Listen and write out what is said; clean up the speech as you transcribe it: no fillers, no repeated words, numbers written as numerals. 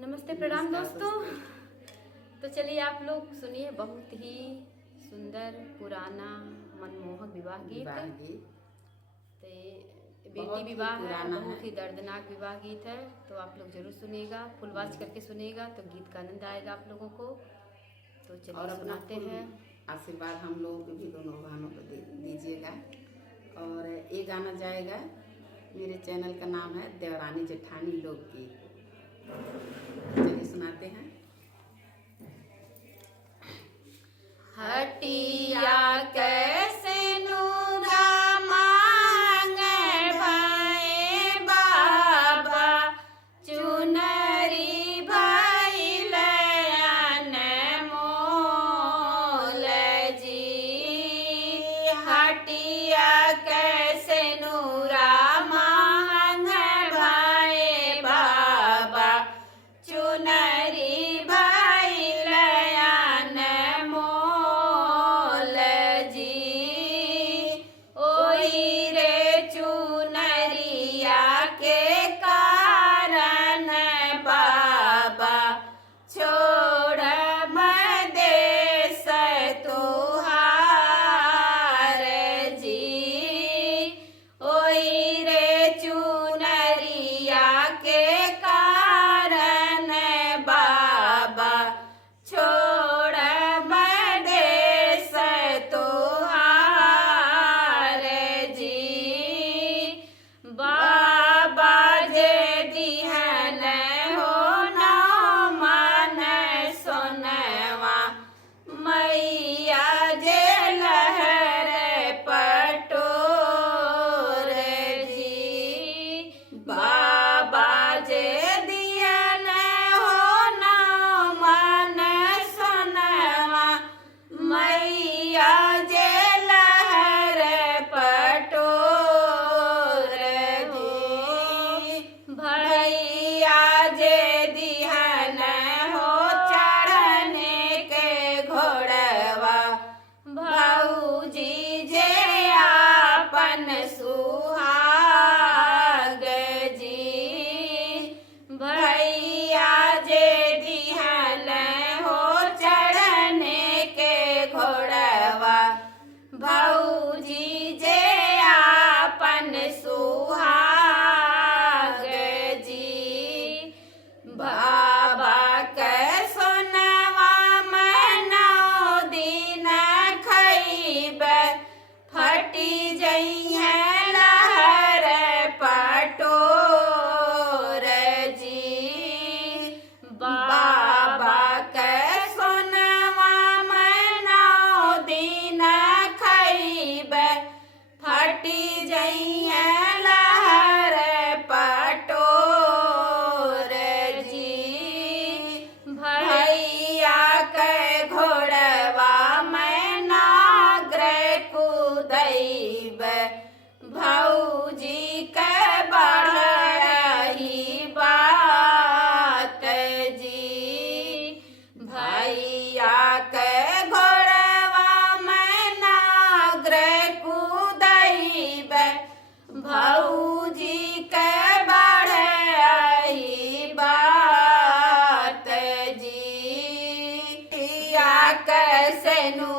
नमस्ते, प्रणाम दोस्तों। तो चलिए आप लोग सुनिए बहुत ही सुंदर पुराना मनमोहक विवाह गीत। तो बेटी विवाह है, बहुत ही दर्दनाक विवाह गीत है। तो आप लोग जरूर सुनिएगा, फुल वॉच करके सुनिएगा तो गीत का आनंद आएगा आप लोगों को। तो चलिए सुनाते हैं। आशीर्वाद हम लोगों को भी दोनों गानों को दीजिएगा। और ये गाना जाएगा, मेरे चैनल का नाम है देवरानी जेठानी लोकगीत। चलिए सुनाते हैं। हटिया कैसे नूरा मांगे भाई बाबा, चुनरी भाई लयन मोल जी। हटिया कैसे नूरा मांगे भाई बाबा, चुनरी भाई लयन मोल जी। ओही रे चुनरिया के कारण बाबा, छोड़ देश तुहार जी। ओही रे चुनरिया के कारण बाबा, छोड़ देश तुहार जी। बाबा जे दिहन हो ना मन सोनवा, मैया जे लहर पटोर जी। बाबा जे दिहन हो ना मन सोनवा, मैया जे लहर पटोर जी। भैया जे दिहन हो चढ़ने के घोड़वा, भौजी जे आपन सुहाग जी। भैया जे दिहन हो चढ़ने के घोड़वा, भौजी जे आपन सुहाग जी। बाबा के सोनवा में 9 दिन खइब, फटी जइहे लहर पटोर जी। बाबा के सोनवा में 9 दिन खइब, फटी जइहे लहर पटोर जी। भैया के घोड़वा में नागर कुदैब, भौजी के बढ़ही बात जी। भैया के घोड़वा में नागर कुदैब, भौजी के बढ़ही बात जी। कैसे नू